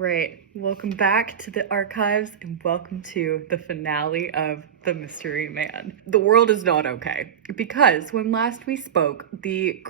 right, welcome back to the archives and welcome to the finale of The Mystery Man. The world is not okay because when last we spoke, the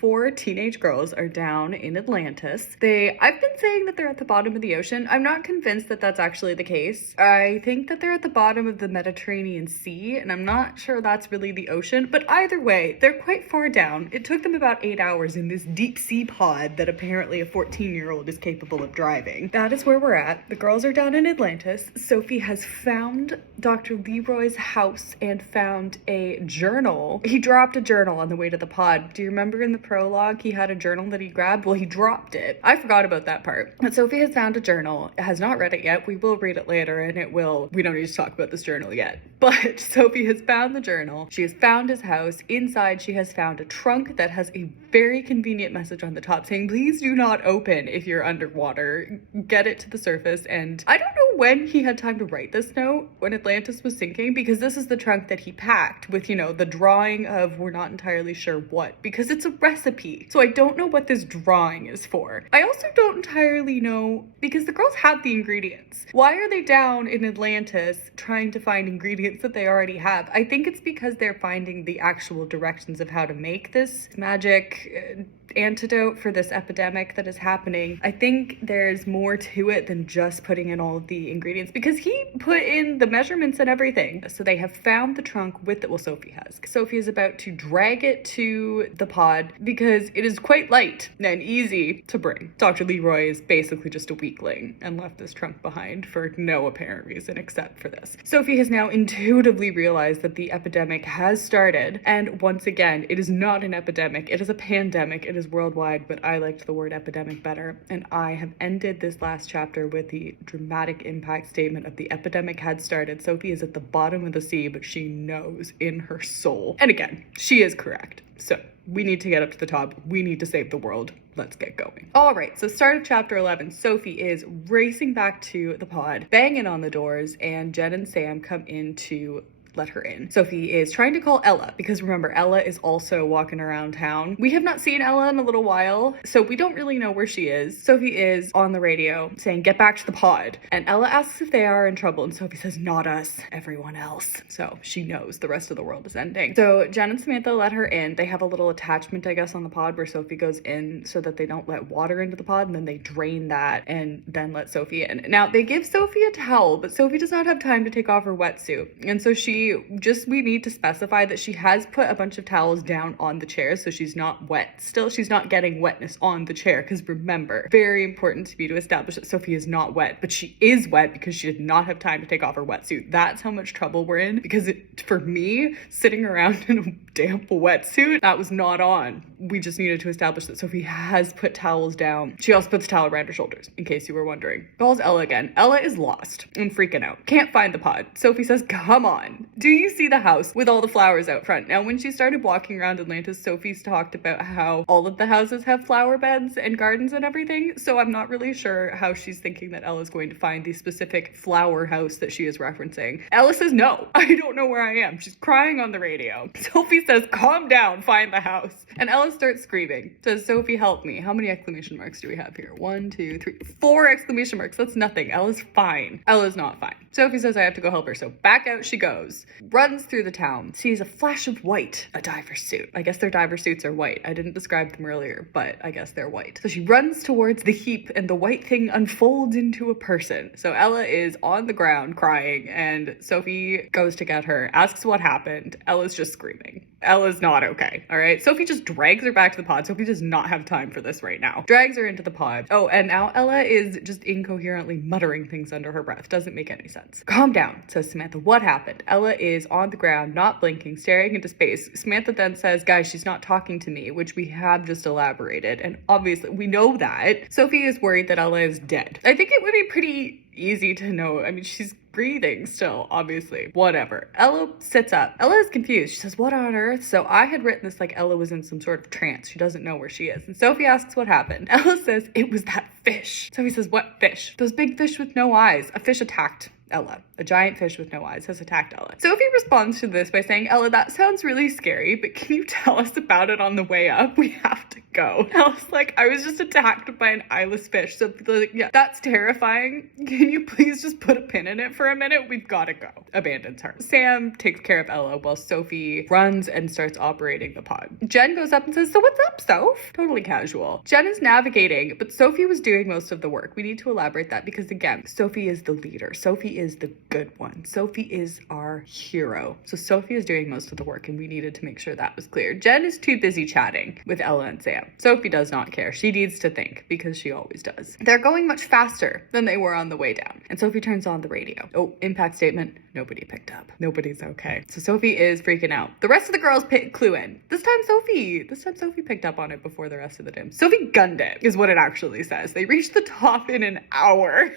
four teenage girls are down in Atlantis. I've been saying that they're at the bottom of the ocean. I'm not convinced that that's actually the case. I think that they're at the bottom of the Mediterranean Sea, and I'm not sure that's really the ocean, but either way, they're quite far down. It took them about 8 hours in this deep sea pod that apparently a 14-year-old is capable of driving. That is where we're at. The girls are down in Atlantis. Sophie has found Dr. Leroy's house and found a journal. He dropped a journal on the way to the pod. Do you remember in the prologue he had a journal that he grabbed? Well, he dropped it. I forgot about that part. But Sophie has found a journal, has not read it yet. We will read it later and we don't need to talk about this journal yet. But Sophie has found the journal. She has found his house. Inside she has found a trunk that has a very convenient message on the top saying, please do not open if you're underwater. Get it to the surface. And I don't know when he had time to write this note, when Atlantis was sinking, because this is the trunk that he packed with, the drawing of we're not entirely sure what, because it's a recipe. So I don't know what this drawing is for. I also don't entirely know, because the girls have the ingredients. Why are they down in Atlantis trying to find ingredients that they already have? I think it's because they're finding the actual directions of how to make this magic antidote for this epidemic that is happening. I think there's more to it than just putting in all of the ingredients, because he put in the measurements and everything. So they have found the trunk with it. Well, Sophie has. Sophie is about to drag it to the pod because it is quite light and easy to bring. Dr. Leroy is basically just a weakling and left this trunk behind for no apparent reason except for this. Sophie has now intuitively realized that the epidemic has started, and once again, it is not an epidemic, it is a pandemic. It is worldwide, but I liked the word epidemic better. And I have ended this last chapter with the dramatic impact statement of the epidemic had started. Sophie is at the bottom of the sea, but she knows in her soul. And again, she is correct. So we need to get up to the top. We need to save the world. Let's get going. All right, so start of chapter 11. Sophie is racing back to the pod, banging on the doors, and Jen and Sam come in to let her in. Sophie is trying to call Ella because remember, Ella is also walking around town. We have not seen Ella in a little while, so we don't really know where she is. Sophie is on the radio saying, get back to the pod. And Ella asks if they are in trouble, and Sophie says, not us, everyone else. So she knows the rest of the world is ending. So Jen and Samantha let her in. They have a little attachment, I guess, on the pod where Sophie goes in so that they don't let water into the pod, and then they drain that and then let Sophie in. Now, they give Sophie a towel, but Sophie does not have time to take off her wetsuit. And so we need to specify that she has put a bunch of towels down on the chair so she's not wet. Still, she's not getting wetness on the chair, because remember, very important to me to establish that Sophie is not wet, but she is wet because she did not have time to take off her wetsuit. That's how much trouble we're in, because for me, sitting around in a damp wetsuit, that was not on. We just needed to establish that Sophie has put towels down. She also puts a towel around her shoulders, in case you were wondering. Calls Ella again. Ella is lost and freaking out. Can't find the pod. Sophie says, come on. Do you see the house with all the flowers out front? Now, when she started walking around Atlantis, Sophie's talked about how all of the houses have flower beds and gardens and everything, so I'm not really sure how she's thinking that Ella's going to find the specific flower house that she is referencing. Ella says, no, I don't know where I am. She's crying on the radio. Sophie says, calm down, find the house. And Ella starts screaming. Says, Sophie, help me. How many exclamation marks do we have here? 1, 2, 3, 4 exclamation marks. That's nothing. Ella's fine. Ella's not fine. Sophie says, I have to go help her. So back out she goes. Runs through the town. Sees a flash of white. A diver suit. I guess their diver suits are white. I didn't describe them earlier, but I guess they're white. So she runs towards the heap and the white thing unfolds into a person. So Ella is on the ground crying and Sophie goes to get her, asks what happened. Ella's just screaming. Ella's not okay, all right? Sophie just drags her back to the pod. Sophie does not have time for this right now. Drags her into the pod. Oh, and now Ella is just incoherently muttering things under her breath. Doesn't make any sense. Calm down, says Samantha. What happened? Ella is on the ground, not blinking, staring into space. Samantha then says, guys, she's not talking to me, which we have just elaborated. And obviously, we know that. Sophie is worried that Ella is dead. I think it would be pretty easy to know. I mean, she's breathing still, obviously. Whatever. Ella sits up. Ella is confused. She says, what on earth? So I had written this like Ella was in some sort of trance. She doesn't know where she is. And Sophie asks what happened. Ella says, it was that fish. Sophie says, what fish? Those big fish with no eyes. A fish attacked Ella. A giant fish with no eyes has attacked Ella. Sophie responds to this by saying, Ella, that sounds really scary, but can you tell us about it on the way up? We have to go. Ella's like, I was just attacked by an eyeless fish. Sophie's like, yeah, that's terrifying. Can you please just put a pin in it for a minute? We've got to go. Abandons her. Sam takes care of Ella while Sophie runs and starts operating the pod. Jen goes up and says, so what's up, Soph? Totally casual. Jen is navigating, but Sophie was doing most of the work. We need to elaborate that because, again, Sophie is the leader. Sophie is the good one. Sophie is our hero. So Sophie is doing most of the work, and we needed to make sure that was clear. Jen is too busy chatting with Ella and Sam. Sophie does not care. She needs to think because she always does. They're going much faster than they were on the way down. And Sophie turns on the radio. Oh, impact statement. Nobody picked up. Nobody's okay. So Sophie is freaking out. The rest of the girls clue in. This time Sophie picked up on it before the rest of the team. Sophie gunned it, is what it actually says. They reached the top in an hour.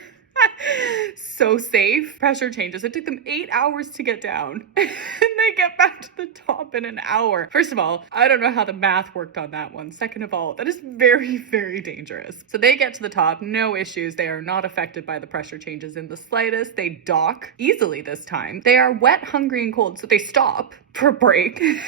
So safe. Pressure changes. It took them 8 hours to get down. And they get back to the top in an hour. First of all, I don't know how the math worked on that one. Second of all, that is very, very dangerous. So they get to the top, no issues. They are not affected by the pressure changes in the slightest. They dock easily this time. They are wet, hungry, and cold, so they stop for a break. And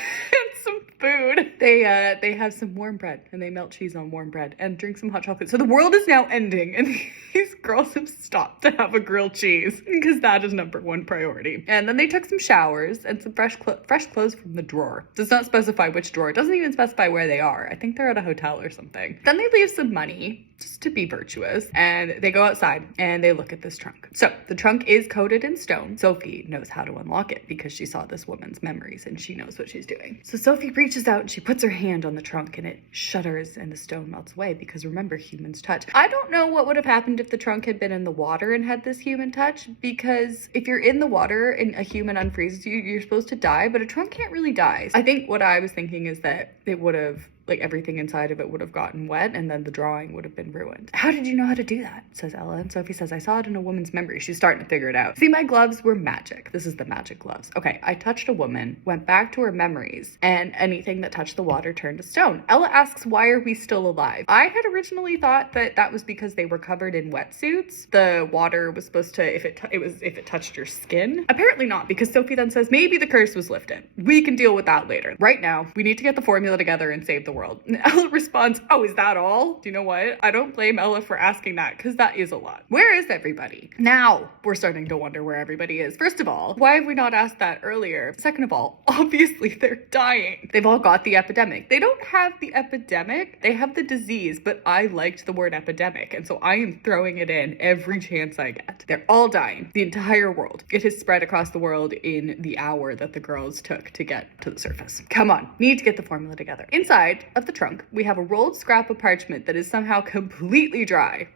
some food. They have some warm bread, and they melt cheese on warm bread and drink some hot chocolate. So the world is now ending, and these girls have stopped to have a grilled cheese because that is number one priority. And then they took some showers and some fresh clothes from the drawer. Does not specify which drawer. It doesn't even specify where they are. I think they're at a hotel or something. Then they leave some money just to be virtuous, and they go outside and they look at this trunk. So the trunk is coated in stone. Sophie knows how to unlock it because she saw this woman's memories and she knows what she's doing. So Sophie reaches out and she puts her hand on the trunk and it shudders and the stone melts away because remember, humans touch. I don't know what would have happened if the trunk had been in the water and had this human touch, because if you're in the water and a human unfreezes you, you're supposed to die, but a trunk can't really die. I think what I was thinking is that it would have, like, everything inside of it would have gotten wet and then the drawing would have been ruined. How did you know how to do that? Says Ella. And Sophie says, I saw it in a woman's memory. She's starting to figure it out. See, my gloves were magic. This is the magic gloves. Okay, I touched a woman, went back to her memories, and anything that touched the water turned to stone. Ella asks, why are we still alive? I had originally thought that that was because they were covered in wetsuits. The water was supposed to, if it touched your skin. Apparently not, because Sophie then says, maybe the curse was lifted. We can deal with that later. Right now, we need to get the formula together and save the world. And Ella responds, oh, is that all? Do you know what? I don't blame Ella for asking that because that is a lot. Where is everybody? Now we're starting to wonder where everybody is. First of all, why have we not asked that earlier? Second of all, obviously they're dying. They've all got the epidemic. They don't have the epidemic. They have the disease, but I liked the word epidemic. And so I am throwing it in every chance I get. They're all dying. The entire world. It has spread across the world in the hour that the girls took to get to the surface. Come on. Need to get the formula together. Inside of the trunk, we have a rolled scrap of parchment that is somehow completely dry.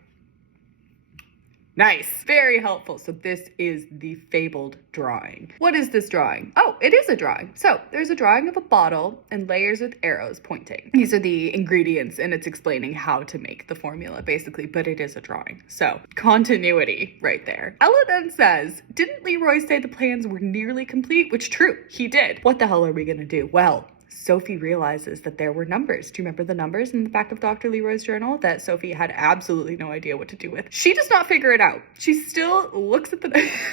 Nice. Very helpful. So this is the fabled drawing. What is this drawing? Oh, it is a drawing. So there's a drawing of a bottle and layers with arrows pointing. These are the ingredients and it's explaining how to make the formula basically, but it is a drawing. So continuity right there. Ella then says, didn't Leroy say the plans were nearly complete? Which true, he did. What the hell are we gonna do? Well, Sophie realizes that there were numbers. Do you remember the numbers in the back of Dr. Leroy's journal that Sophie had absolutely no idea what to do with? She does not figure it out. She still looks at the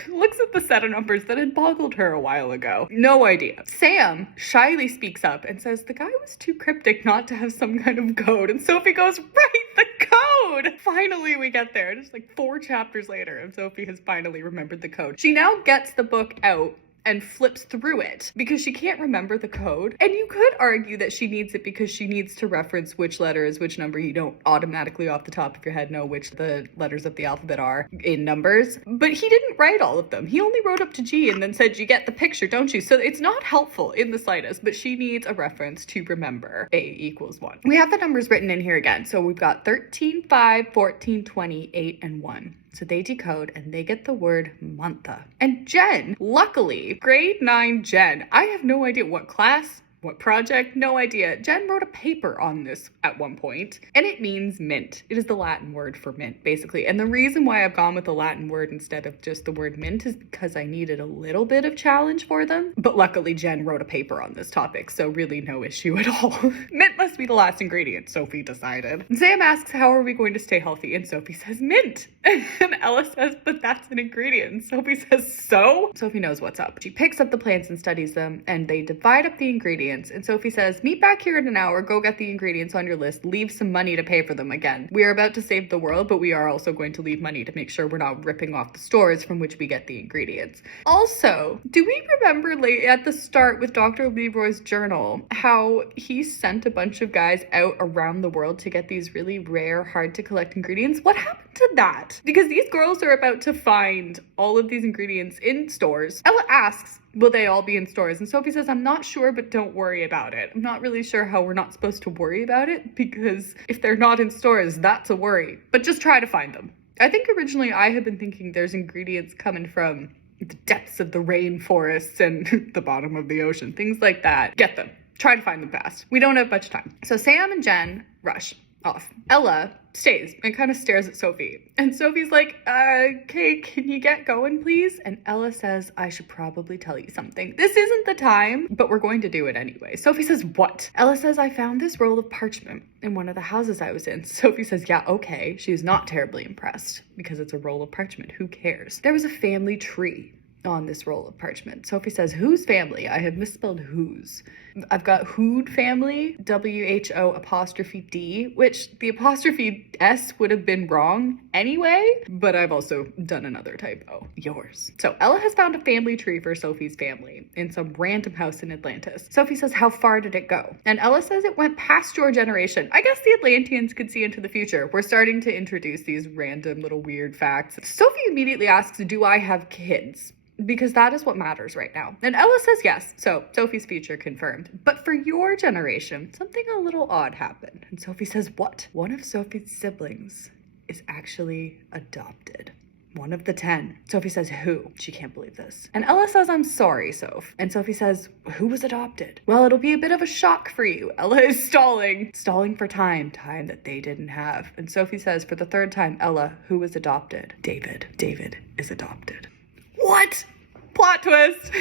looks at the set of numbers that had boggled her a while ago. No idea. Sam shyly speaks up and says the guy was too cryptic not to have some kind of code. And Sophie goes, right, the code! Finally we get there. It's like 4 chapters later and Sophie has finally remembered the code. She now gets the book out and flips through it because she can't remember the code. And you could argue that she needs it because she needs to reference which letter is which number. You don't automatically off the top of your head know which the letters of the alphabet are in numbers. But he didn't write all of them. He only wrote up to G and then said, you get the picture, don't you? So it's not helpful in the slightest, but she needs a reference to remember A equals 1. We have the numbers written in here again. So we've got 13, 5, 14, 20, 8, and 1. So they decode and they get the word mantha. And Jen, luckily, grade 9 Jen, I have no idea what class, What project? No idea. Jen wrote a paper on this at one point, and it means mint. It is the Latin word for mint, basically. And the reason why I've gone with the Latin word instead of just the word mint is because I needed a little bit of challenge for them. But luckily, Jen wrote a paper on this topic, so really no issue at all. Mint must be the last ingredient, Sophie decided. Sam asks, how are we going to stay healthy? And Sophie says, mint. And Ella says, but that's an ingredient. And Sophie says, so? Sophie knows what's up. She picks up the plants and studies them, and they divide up the ingredients. And Sophie says, meet back here in an hour, go get the ingredients on your list, leave some money to pay for them again. We are about to save the world, but we are also going to leave money to make sure we're not ripping off the stores from which we get the ingredients. Also, do we remember late at the start with Dr. Leroy's journal, how he sent a bunch of guys out around the world to get these really rare, hard to collect ingredients? What happened to that? Because these girls are about to find all of these ingredients in stores. Ella asks, will they all be in stores? And Sophie says, I'm not sure, but don't worry about it. I'm not really sure how we're not supposed to worry about it, because if they're not in stores, that's a worry. But just try to find them. I think originally I had been thinking there's ingredients coming from the depths of the rainforests and the bottom of the ocean, things like that. Get them. Try to find them fast. We don't have much time. So Sam and Jen rush off. Ella stays and kind of stares at Sophie. And Sophie's like, okay, can you get going, please? And Ella says, I should probably tell you something. This isn't the time, but we're going to do it anyway. Sophie says, what? Ella says, I found this roll of parchment in one of the houses I was in. Sophie says, yeah, okay. She's not terribly impressed because it's a roll of parchment. Who cares? There was a family tree on this roll of parchment. Sophie says, whose family? I have misspelled whose. I've got Hood family, WHO''D, which the apostrophe S would have been wrong anyway, but I've also done another typo. Yours. So Ella has found a family tree for Sophie's family in some random house in Atlantis. Sophie says, how far did it go? And Ella says it went past your generation. I guess the Atlanteans could see into the future. We're starting to introduce these random little weird facts. Sophie immediately asks, do I have kids? Because that is what matters right now. And Ella says yes, so Sophie's future confirmed. But for your generation, something a little odd happened. And Sophie says, what? One of Sophie's siblings is actually adopted. One of the 10. Sophie says, who? She can't believe this. And Ella says, I'm sorry, Soph. And Sophie says, who was adopted? Well, it'll be a bit of a shock for you. Ella is stalling for time that they didn't have. And Sophie says, for the third time, Ella, who was adopted? David. David is adopted. What? Plot twist.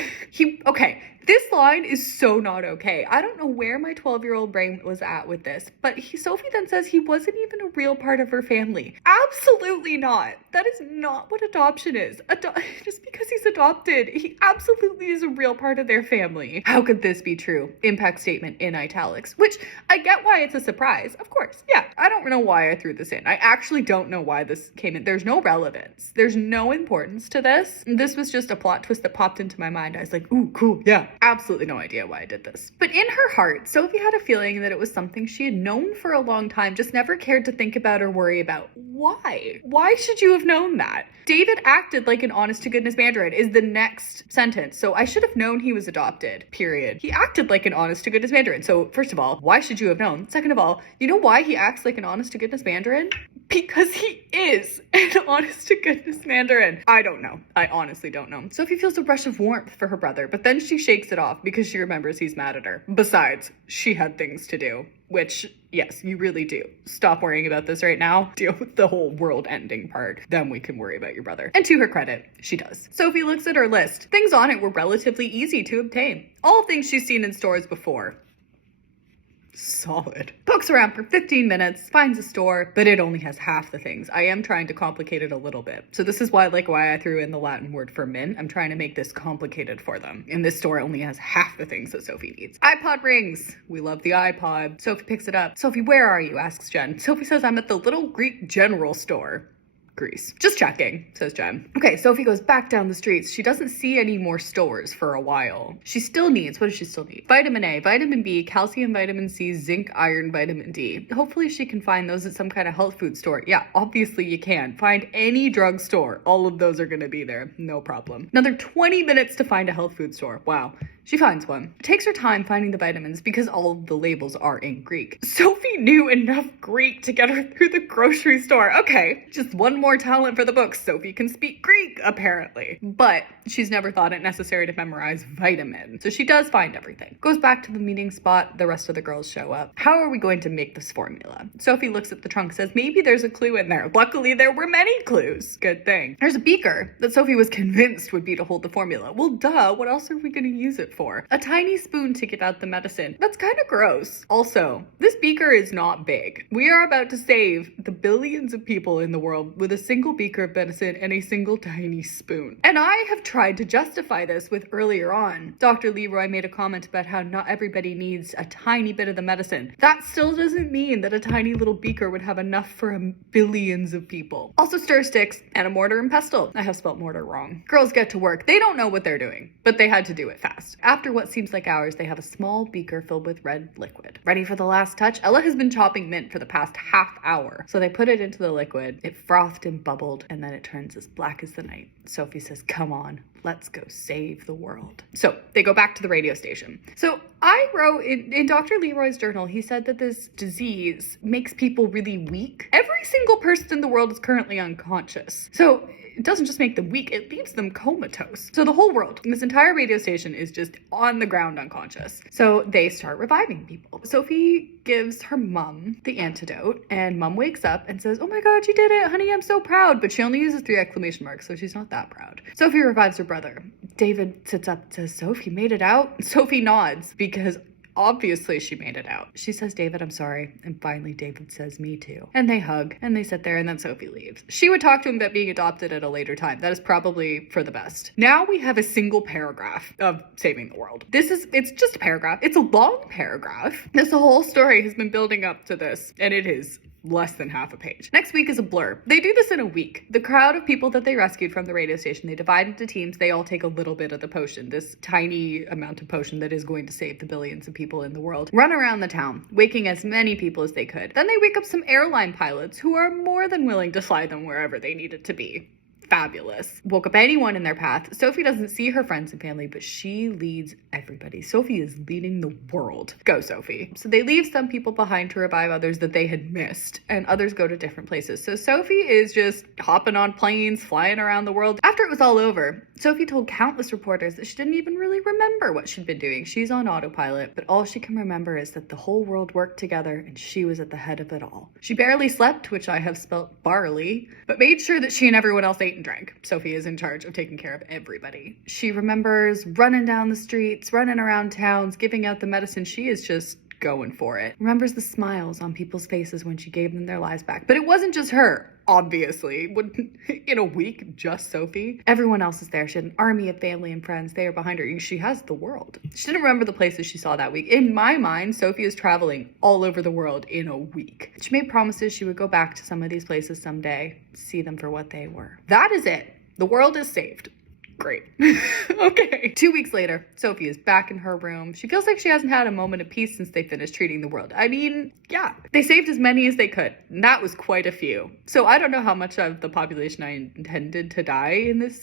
Okay, this line is so not okay. I don't know where my 12-year-old brain was at with this, but Sophie then says he wasn't even a real part of her family. Absolutely not. That is not what adoption is. Just because he's adopted, he absolutely is a real part of their family. How could this be true? Impact statement in italics, which I get why it's a surprise. Of course, yeah. I don't know why I threw this in. I actually don't know why this came in. There's no relevance. There's no importance to this. This was just a plot twist that popped into my mind. I was like, ooh, cool, yeah. Absolutely no idea why I did this. But in her heart, Sophie had a feeling that it was something she had known for a long time, just never cared to think about or worry about. Why? Why should you have known that? David acted like an honest-to-goodness Mandarin is the next sentence. So I should have known he was adopted, period. He acted like an honest-to-goodness Mandarin. So first of all, why should you have known? Second of all, you know why he acts like an honest-to-goodness Mandarin? Because he is an honest-to-goodness Mandarin. I don't know. I honestly don't know. Sophie feels a rush of warmth for her brother, but then she shakes it off because she remembers he's mad at her. Besides, she had things to do. Which, yes, you really do. Stop worrying about this right now. Deal with the whole world ending part. Then we can worry about your brother. And to her credit, she does. Sophie looks at her list. Things on it were relatively easy to obtain. All things she's seen in stores before. Solid. Pokes around for 15 minutes, finds a store, but it only has half the things. I am trying to complicate it a little bit. So this is why I threw in the Latin word for mint. I'm trying to make this complicated for them. And this store only has half the things that Sophie needs. iPod rings. We love the iPod. Sophie picks it up. Sophie, where are you? Asks Jen. Sophie says, I'm at the little Greek general store. Greece. Just checking, says Jen. Okay, Sophie goes back down the streets. She doesn't see any more stores for a while. She still needs, what does she still need? Vitamin A, vitamin B, calcium, vitamin C, zinc, iron, vitamin D. Hopefully she can find those at some kind of health food store. Yeah, obviously you can. Find any drugstore. All of those are gonna be there. No problem. Another 20 minutes to find a health food store. Wow. She finds one. It takes her time finding the vitamins because all of the labels are in Greek. Sophie knew enough Greek to get her through the grocery store. Okay, just one more talent for the book. Sophie can speak Greek, apparently. But she's never thought it necessary to memorize vitamin. So she does find everything. Goes back to the meeting spot. The rest of the girls show up. How are we going to make this formula? Sophie looks at the trunk, says maybe there's a clue in there. Luckily, there were many clues. Good thing. There's a beaker that Sophie was convinced would be to hold the formula. Well, duh, what else are we going to use it for? A tiny spoon to give out the medicine. That's kind of gross. Also, this beaker is not big. We are about to save the billions of people in the world with a single beaker of medicine and a single tiny spoon. And I have tried to justify this with earlier on. Dr. Leroy made a comment about how not everybody needs a tiny bit of the medicine. That still doesn't mean that a tiny little beaker would have enough for billions of people. Also stir sticks and a mortar and pestle. I have spelt mortar wrong. Girls get to work. They don't know what they're doing, but they had to do it fast. After what seems like hours, they have a small beaker filled with red liquid. Ready for the last touch? Ella has been chopping mint for the past half hour. So they put it into the liquid. It frothed and bubbled, and then it turns as black as the night. Sophie says, come on, let's go save the world. So they go back to the radio station. So I wrote in Dr. Leroy's journal, he said that this disease makes people really weak. Every single person in the world is currently unconscious. So it doesn't just make them weak, it leaves them comatose. So the whole world, this entire radio station is just on the ground unconscious. So they start reviving people. Sophie gives her mom the antidote, and mom wakes up and says, oh my God, you did it, honey, I'm so proud. But she only uses 3 exclamation marks, so she's not that proud. Sophie revives her brother. David sits up and says, Sophie made it out? Sophie nods because obviously she made it out. She says, David, I'm sorry. And finally, David says, me too. And they hug and they sit there, and then Sophie leaves. She would talk to him about being adopted at a later time. That is probably for the best. Now we have a single paragraph of saving the world. It's just a paragraph. It's a long paragraph. This whole story has been building up to this, and it is less than half a page. Next week is a blur. They do this in a week. The crowd of people that they rescued from the radio station, they divide into teams. They all take a little bit of the potion, this tiny amount of potion that is going to save the billions of people in the world. Run around the town, waking as many people as they could. Then they wake up some airline pilots who are more than willing to fly them wherever they need it to be. Fabulous. Woke up anyone in their path. Sophie doesn't see her friends and family, but she leads everybody. Sophie is leading the world. Go, Sophie. So they leave some people behind to revive others that they had missed, and others go to different places. So Sophie is just hopping on planes, flying around the world. After it was all over, Sophie told countless reporters that she didn't even really remember what she'd been doing. She's on autopilot, but all she can remember is that the whole world worked together and she was at the head of it all. She barely slept, which I have spelt barley, but made sure that she and everyone else ate and drank. Sophie is in charge of taking care of everybody. She remembers running down the streets, running around towns, giving out the medicine. She is just going for it. Remembers the smiles on people's faces when she gave them their lives back. But it wasn't just her. Obviously, in a week, just Sophie. Everyone else is there. She had an army of family and friends. They are behind her. She has the world. She didn't remember the places she saw that week. In my mind, Sophie is traveling all over the world in a week. She made promises she would go back to some of these places someday, see them for what they were. That is it. The world is saved. Great. Okay. 2 weeks later, Sophie is back in her room. She feels like she hasn't had a moment of peace since they finished treating the world. I mean, yeah, they saved as many as they could. And that was quite a few. So I don't know how much of the population I intended to die in this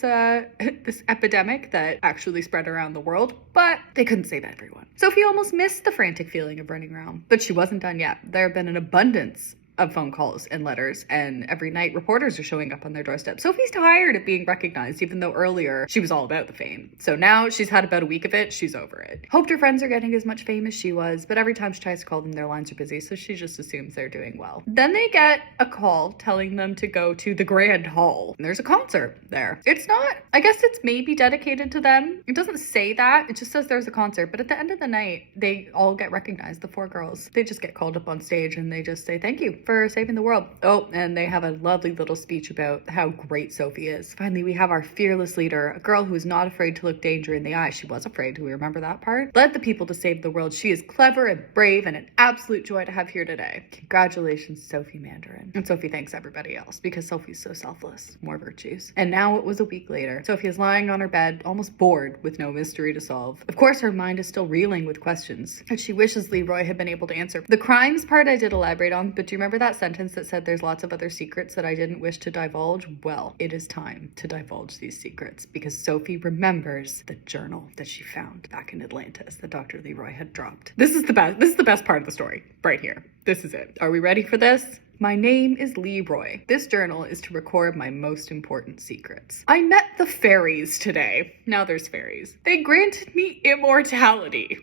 this epidemic that actually spread around the world, but they couldn't save everyone. Sophie almost missed the frantic feeling of running around, but she wasn't done yet. There have been an abundance of phone calls and letters, and every night reporters are showing up on their doorstep. Sophie's tired of being recognized, even though earlier she was all about the fame. So now she's had about a week of it, she's over it. Hoped her friends are getting as much fame as she was, but every time she tries to call them, their lines are busy, so she just assumes they're doing well. Then they get a call telling them to go to the Grand Hall, and there's a concert there. It's not, I guess it's maybe dedicated to them. It doesn't say that, it just says there's a concert, but at the end of the night, they all get recognized, the 4 girls. They just get called up on stage and they just say, thank you for saving the world. Oh, and they have a lovely little speech about how great Sophie is. Finally, we have our fearless leader, a girl who is not afraid to look danger in the eye. She was afraid. Do we remember that part? Led the people to save the world. She is clever and brave and an absolute joy to have here today. Congratulations, Sophie Mandarin. And Sophie thanks everybody else because Sophie's so selfless. More virtues. And now it was a week later. Sophie is lying on her bed, almost bored with no mystery to solve. Of course, her mind is still reeling with questions that she wishes Leroy had been able to answer. The crimes part I did elaborate on, but do you remember that sentence that said there's lots of other secrets that I didn't wish to divulge? Well, it is time to divulge these secrets because Sophie remembers the journal that she found back in Atlantis that Dr. Leroy had dropped. This is the best part of the story right here. This is it. Are we ready for this? My name is Leroy. This journal is to record my most important secrets. I met the fairies today. Now there's fairies. They granted me immortality.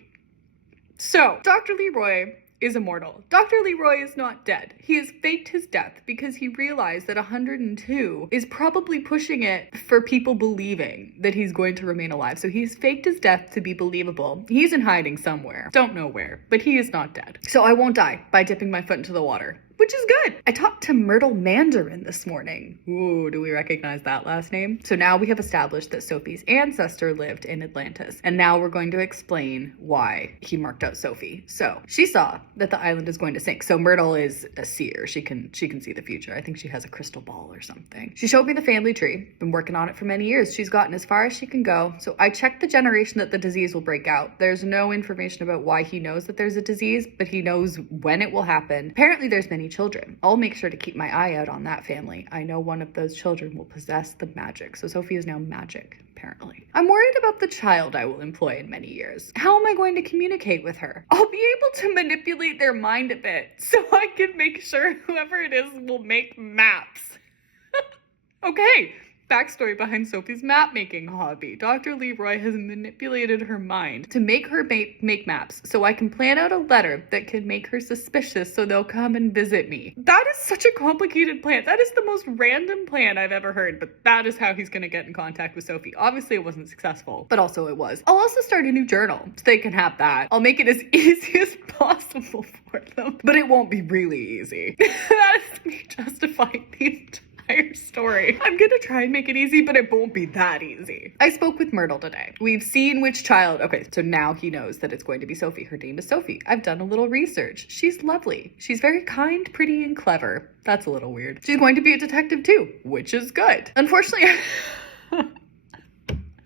So, Dr. Leroy is immortal. Dr. Leroy is not dead. He has faked his death because he realized that 102 is probably pushing it for people believing that he's going to remain alive. So he's faked his death to be believable. He's in hiding somewhere. Don't know where, but he is not dead. So I won't die by dipping my foot into the water, which is good. I talked to Myrtle Mandarin this morning. Ooh, do we recognize that last name? So now we have established that Sophie's ancestor lived in Atlantis. And now we're going to explain why he marked out Sophie. So she saw that the island is going to sink. So Myrtle is a seer. She can see the future. I think she has a crystal ball or something. She showed me the family tree. Been working on it for many years. She's gotten as far as she can go. So I checked the generation that the disease will break out. There's no information about why he knows that there's a disease, but he knows when it will happen. Apparently there's many children. I'll make sure to keep my eye out on that family. I know one of those children will possess the magic. So Sophie is now magic, apparently. I'm worried about the child I will employ in many years. How am I going to communicate with her? I'll be able to manipulate their mind a bit so I can make sure whoever it is will make maps. Okay. Backstory behind Sophie's map-making hobby. Dr. Leroy has manipulated her mind to make her make maps so I can plan out a letter that can make her suspicious so they'll come and visit me. That is such a complicated plan. That is the most random plan I've ever heard, but that is how he's going to get in contact with Sophie. Obviously, it wasn't successful, but also it was. I'll also start a new journal so they can have that. I'll make it as easy as possible for them, but it won't be really easy. That is me justifying the entire story. I'm gonna try and make it easy, but it won't be that easy. I spoke with Myrtle today. We've seen which child. Okay, so now he knows that it's going to be Sophie. Her name is Sophie. I've done a little research. She's lovely. She's very kind, pretty, and clever. That's a little weird. She's going to be a detective too, which is good. Unfortunately,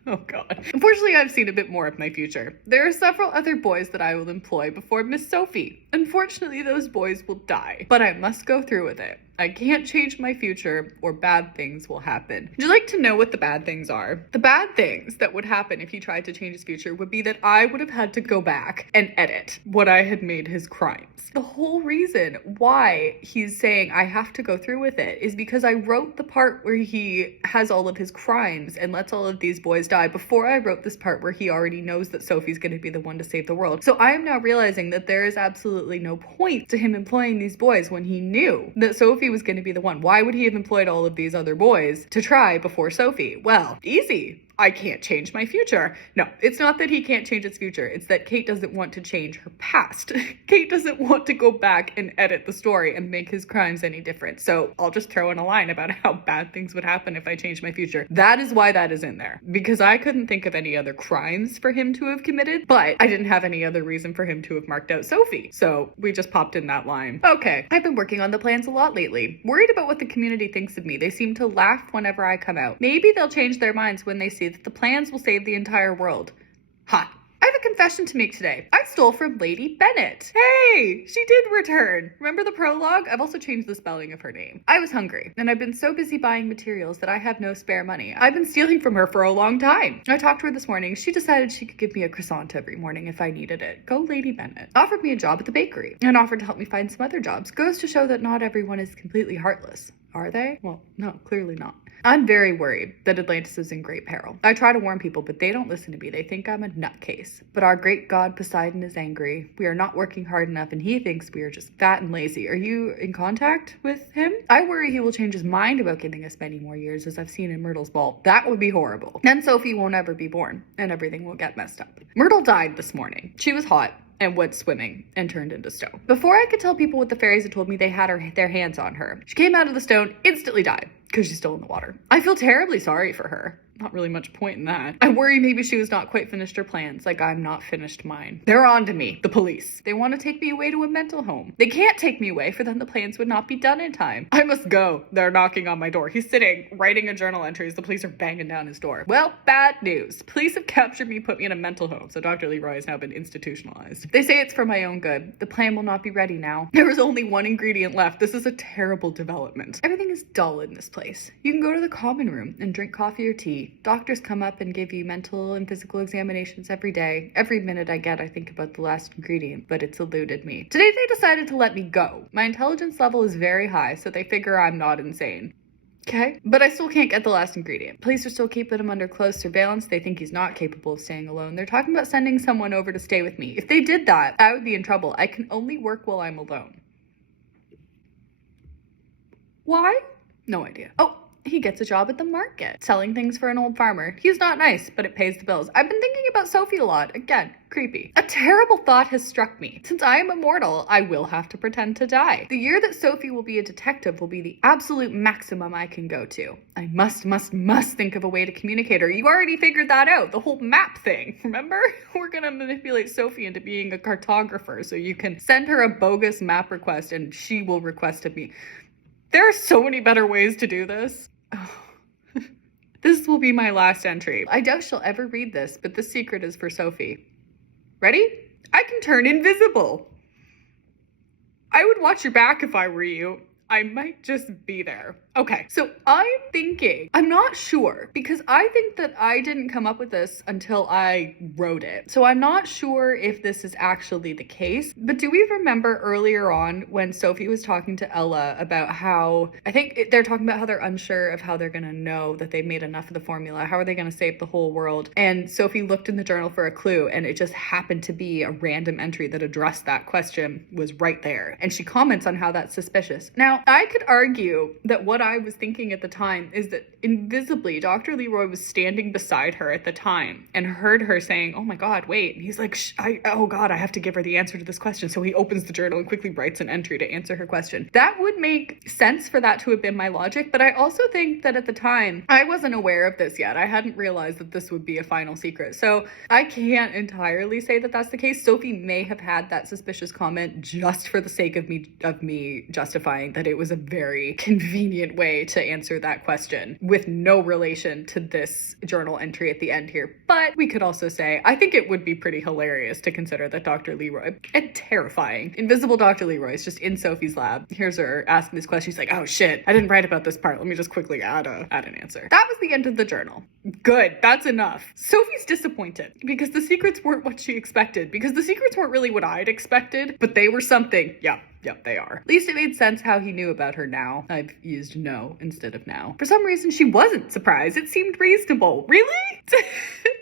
oh God. Unfortunately, I've seen a bit more of my future. There are several other boys that I will employ before Miss Sophie. Unfortunately, those boys will die, but I must go through with it. I can't change my future or bad things will happen. Would you like to know what the bad things are? The bad things that would happen if he tried to change his future would be that I would have had to go back and edit what I had made his crimes. The whole reason why he's saying I have to go through with it is because I wrote the part where he has all of his crimes and lets all of these boys die before I wrote this part where he already knows that Sophie's going to be the one to save the world. So I am now realizing that there is absolutely no point to him employing these boys when he knew that Sophie was going to be the one. Why would he have employed all of these other boys to try before Sophie? Well, easy. I can't change my future. No, it's not that he can't change his future. It's that Kate doesn't want to change her past. Kate doesn't want to go back and edit the story and make his crimes any different. So I'll just throw in a line about how bad things would happen if I changed my future. That is why that is in there. Because I couldn't think of any other crimes for him to have committed, but I didn't have any other reason for him to have marked out Sophie. So we just popped in that line. Okay, I've been working on the plans a lot lately. Worried about what the community thinks of me. They seem to laugh whenever I come out. Maybe they'll change their minds when they see that the plans will save the entire world. Ha! I have a confession to make today. I stole from Lady Bennett. Hey, she did return. Remember the prologue? I've also changed the spelling of her name. I was hungry, and I've been so busy buying materials that I have no spare money. I've been stealing from her for a long time. I talked to her this morning. She decided she could give me a croissant every morning if I needed it. Go Lady Bennett. Offered me a job at the bakery, and offered to help me find some other jobs. Goes to show that not everyone is completely heartless. Are they? Well, no, clearly not. I'm very worried that Atlantis is in great peril. I try to warn people, but they don't listen to me. They think I'm a nutcase. But our great god Poseidon is angry. We are not working hard enough, and he thinks we are just fat and lazy. Are you in contact with him? I worry he will change his mind about giving us many more years, as I've seen in Myrtle's ball. That would be horrible. Then Sophie won't ever be born, and everything will get messed up. Myrtle died this morning. She was hot and went swimming and turned into stone. Before I could tell people what the fairies had told me, they had their hands on her. She came out of the stone, instantly died, because she's still in the water. I feel terribly sorry for her. not really much point in that. I worry maybe she was not quite finished her plans, like I'm not finished mine. They're on to me, the police. They want to take me away to a mental home. They can't take me away, for then the plans would not be done in time. I must go. They're knocking on my door. He's sitting, writing a journal entry as the police are banging down his door. Well, bad news. Police have captured me, put me in a mental home, so Dr. Leroy has now been institutionalized. They say it's for my own good. The plan will not be ready now. There is only one ingredient left. This is a terrible development. Everything is dull in this place. You can go to the common room and drink coffee or tea. Doctors come up and give you mental and physical examinations every day. Every minute I get, I think about the last ingredient, but it's eluded me. Today they decided to let me go. My intelligence level is very high, so they figure I'm not insane. Okay, but I still can't get the last ingredient. Police are still keeping him under close surveillance. They think he's not capable of staying alone. They're talking about sending someone over to stay with me. If they did that, I would be in trouble. I can only work while I'm alone. Why? No idea. Oh, he gets a job at the market, selling things for an old farmer. He's not nice, but it pays the bills. I've been thinking about Sophie a lot. Again, creepy. A terrible thought has struck me. Since I am immortal, I will have to pretend to die. The year that Sophie will be a detective will be the absolute maximum I can go to. I must think of a way to communicate her. You already figured that out, the whole map thing, remember? We're gonna manipulate Sophie into being a cartographer so you can send her a bogus map request and she will request it me. There are so many better ways to do this. Oh. This will be my last entry. I doubt she'll ever read this, but the secret is for Sophie. Ready? I can turn invisible. I would watch your back if I were you. I might just be there. Okay, so I'm thinking, I'm not sure, because I think that I didn't come up with this until I wrote it. So I'm not sure if this is actually the case, but do we remember earlier on when Sophie was talking to Ella about how, I think they're talking about how they're unsure of how they're gonna know that they've made enough of the formula, how are they gonna save the whole world? And Sophie looked in the journal for a clue, and it just happened to be a random entry that addressed that question, was right there. And she comments on how that's suspicious. Now, I could argue that what I was thinking at the time is that invisibly Dr. Leroy was standing beside her at the time and heard her saying, oh my God, wait. And he's like, oh God, I have to give her the answer to this question. So he opens the journal and quickly writes an entry to answer her question. That would make sense for that to have been my logic. But I also think that at the time, I wasn't aware of this yet. I hadn't realized that this would be a final secret. So I can't entirely say that that's the case. Sophie may have had that suspicious comment just for the sake of me justifying that it was a very convenient way to answer that question with no relation to this journal entry at the end here. But we could also say, I think it would be pretty hilarious to consider that Dr. Leroy, and terrifying, invisible Dr. Leroy is just in Sophie's lab. Here's her asking this question. She's like, oh shit, I didn't write about this part. Let me just quickly add an answer. That was the end of the journal. Good, that's enough. Sophie's disappointed because the secrets weren't what she expected, because the secrets weren't really what I'd expected, but they were something. Yep, they are. At least it made sense how he knew about her now. I've used no instead of now. For some reason, she wasn't surprised. It seemed reasonable. Really?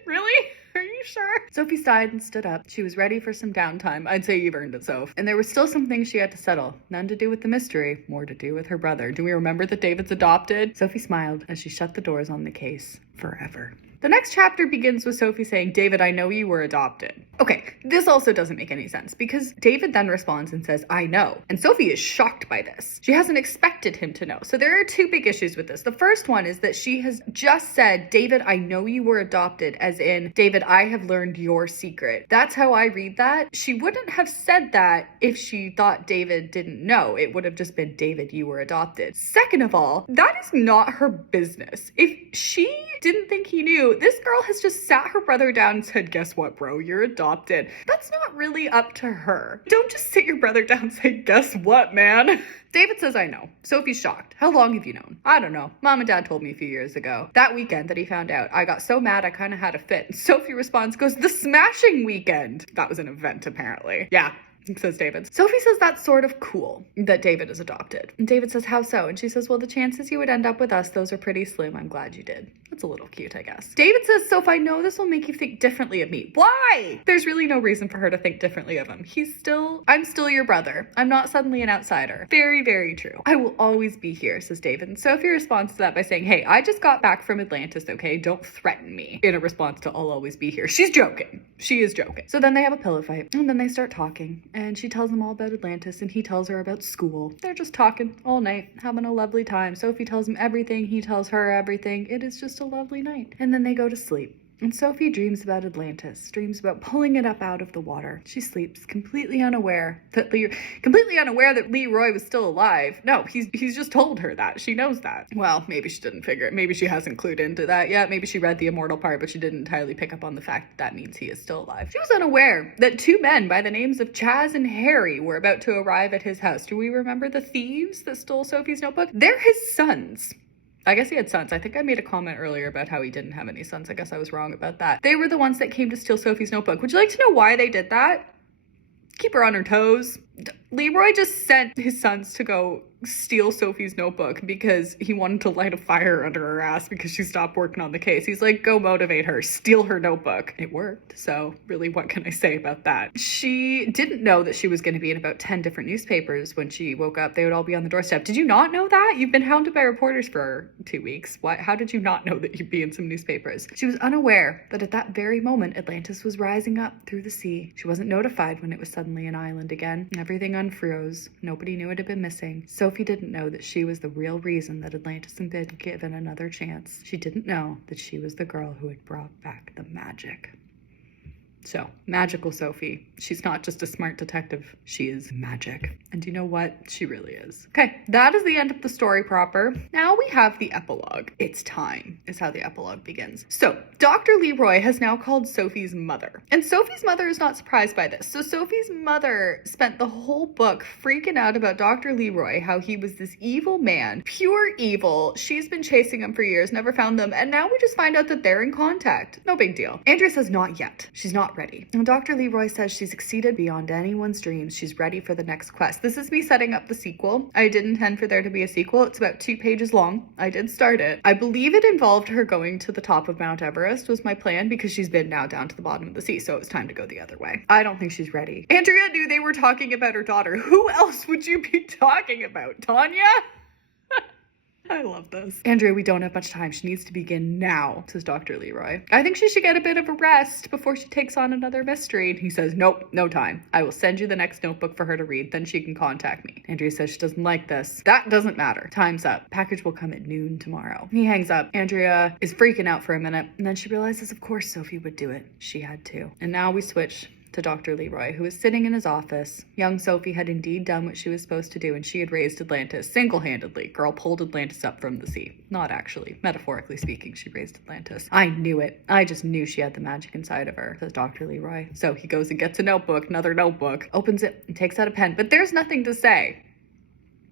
Really? Are you sure? Sophie sighed and stood up. She was ready for some downtime. I'd say you've earned it, Soph. And there were still some things she had to settle. None to do with the mystery, more to do with her brother. Do we remember that David's adopted? Sophie smiled as she shut the doors on the case forever. The next chapter begins with Sophie saying, David, I know you were adopted. Okay, this also doesn't make any sense because David then responds and says, I know. And Sophie is shocked by this. She hasn't expected him to know. So there are two big issues with this. The first one is that she has just said, David, I know you were adopted, as in, David, I have learned your secret. That's how I read that. She wouldn't have said that if she thought David didn't know. It would have just been, David, you were adopted. Second of all, that is not her business. If she didn't think he knew, this girl has just sat her brother down and said, guess what, bro? You're adopted. That's not really up to her. Don't just sit your brother down and say, guess what, man? David says, I know. Sophie's shocked. How long have you known? I don't know. Mom and Dad told me a few years ago. That weekend that he found out, I got so mad I kind of had a fit. And Sophie responds, goes, the smashing weekend. That was an event, apparently. Yeah. Says David. Sophie says that's sort of cool that David is adopted. And David says, how so? And she says, well, the chances you would end up with us, those are pretty slim. I'm glad you did. That's a little cute, I guess. David says, Soph, I know this will make you think differently of me. Why? There's really no reason for her to think differently of him. I'm still your brother. I'm not suddenly an outsider. Very, very true. I will always be here, says David. And Sophie responds to that by saying, hey, I just got back from Atlantis, okay? Don't threaten me. In a response to, I'll always be here. She's joking. She is joking. So then they have a pillow fight, and then they start talking. and she tells him all about Atlantis, and he tells her about school. They're just talking all night, having a lovely time. Sophie tells him everything, he tells her everything. It is just a lovely night. And then they go to sleep. And Sophie dreams about Atlantis, dreams about pulling it up out of the water. She sleeps completely unaware that Leroy was still alive. No, he's just told her that. She knows that. Well, maybe she didn't figure it. Maybe she hasn't clued into that yet. Maybe she read the immortal part, but she didn't entirely pick up on the fact that means he is still alive. She was unaware that two men by the names of Chaz and Harry were about to arrive at his house. Do we remember the thieves that stole Sophie's notebook? They're his sons. I guess he had sons. I think I made a comment earlier about how he didn't have any sons. I guess I was wrong about that. They were the ones that came to steal Sophie's notebook. Would you like to know why they did that? Keep her on her toes. Leroy just sent his sons to go steal Sophie's notebook because he wanted to light a fire under her ass because she stopped working on the case. He's like, go motivate her, steal her notebook. It worked. So really, what can I say about that? She didn't know that she was going to be in about 10 different newspapers when she woke up. They would all be on the doorstep. Did you not know that? You've been hounded by reporters for 2 weeks. How did you not know that you'd be in some newspapers? She was unaware that at that very moment, Atlantis was rising up through the sea. She wasn't notified when it was suddenly an island again. Everything unfroze. Nobody knew it had been missing. Sophie didn't know that she was the real reason that Atlantis had been given another chance. She didn't know that she was the girl who had brought back the magic. So, magical Sophie. She's not just a smart detective. She is magic. And you know what? She really is. Okay, that is the end of the story proper. Now we have the epilogue. It's time, is how the epilogue begins. So, Dr. Leroy has now called Sophie's mother. And Sophie's mother is not surprised by this. So, Sophie's mother spent the whole book freaking out about Dr. Leroy, how he was this evil man, pure evil. She's been chasing him for years, never found them, and now we just find out that they're in contact. No big deal. Andrea says not yet. She's not ready. And Dr. Leroy says she's exceeded beyond anyone's dreams. She's ready for the next quest. This is me setting up the sequel. I did intend for there to be a sequel. It's about 2 pages long. I did start it. I believe it involved her going to the top of Mount Everest was my plan because she's been now down to the bottom of the sea, so it was time to go the other way. I don't think she's ready. Andrea knew they were talking about her daughter. Who else would you be talking about? Tanya? I love this. Andrea, we don't have much time. She needs to begin now, says Dr. Leroy. I think she should get a bit of a rest before she takes on another mystery. And he says, nope, no time. I will send you the next notebook for her to read. Then she can contact me. Andrea says she doesn't like this. That doesn't matter. Time's up. Package will come at noon tomorrow. He hangs up. Andrea is freaking out for a minute. And then she realizes, of course, Sophie would do it. She had to. And now we switch to Dr. Leroy, who is sitting in his office. Young Sophie had indeed done what she was supposed to do, and she had raised Atlantis single-handedly. Girl pulled Atlantis up from the sea. Not actually. Metaphorically speaking, she raised Atlantis. I knew it. I just knew she had the magic inside of her, says Dr. Leroy. So he goes and gets a notebook, another notebook, opens it, and takes out a pen. But there's nothing to say.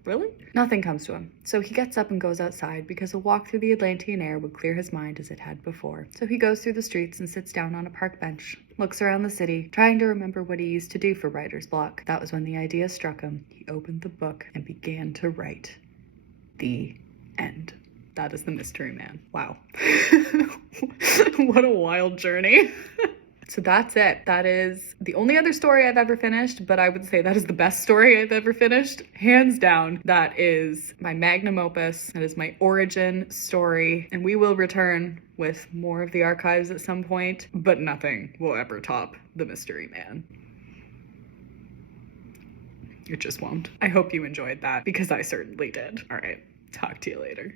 Really? Nothing comes to him. So he gets up and goes outside because a walk through the Atlantean air would clear his mind as it had before. So he goes through the streets and sits down on a park bench, looks around the city, trying to remember what he used to do for writer's block. That was when the idea struck him. He opened the book and began to write. The end. That is the Mystery Man. Wow. What a wild journey. So that's it. That is the only other story I've ever finished, but I would say that is the best story I've ever finished. Hands down, that is my magnum opus. That is my origin story. And we will return with more of the archives at some point, but nothing will ever top the Mystery Man. It just won't. I hope you enjoyed that because I certainly did. All right. Talk to you later.